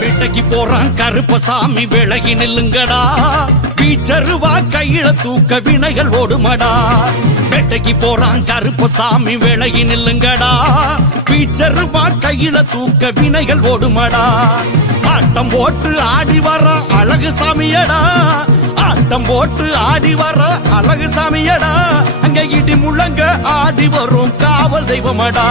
வேட்டைக்கு போறான் கருப்பசாமி விலகி நில்லுங்கடா. பீச்சருவா கையில தூக்க வினைகள் ஓடுமடா. வேட்டைக்கு போறான் கருப்பசாமி விலகி நில்லுங்கடா. பீச்சருவா கையில தூக்க வினைகள் ஓடுமடா. ஆட்டம் போட்டு ஆடி வர அழகு சாமியடா. ஆட்டம் போட்டு ஆடி வர அழகு சாமியடா. அங்க இடி முழங்க ஆடி வரும் காவல் தெய்வமடா.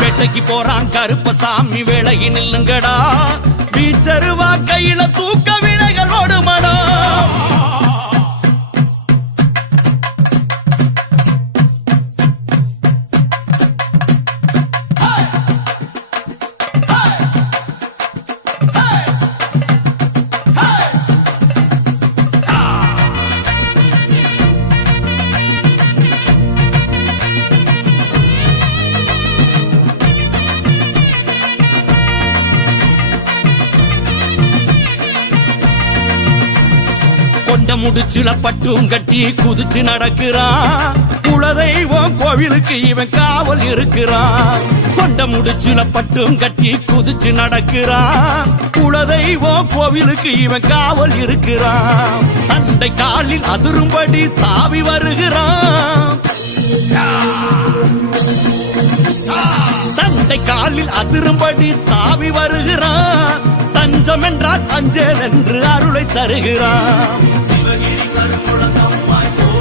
வேட்டைக்கு போறான் கருப்பசாமி விலகி நில்லுங்கடா. பீச்சருவா கையில தூக்கவே கொண்ட முடிச்சுல பட்டும் கட்டி குதிச்சு நடக்கிறான் குலதெய்வம் கோவிலுக்கு இவன் காவல் இருக்கிறான். கொண்ட முடிச்சுல பட்டும் கட்டி குதிச்சு நடக்கிறான் குலதெய்வம் கோவிலுக்கு இவன் காவல் இருக்கிறான். சண்டை காலில் அதிரும்படி தாவி வருகிறான். தந்தை காலில் அதிரும்படி தாவி வருகிறான். தஞ்சம் என்றால் அஞ்சேல் என்று அருளை தருகிறான். roll along my road.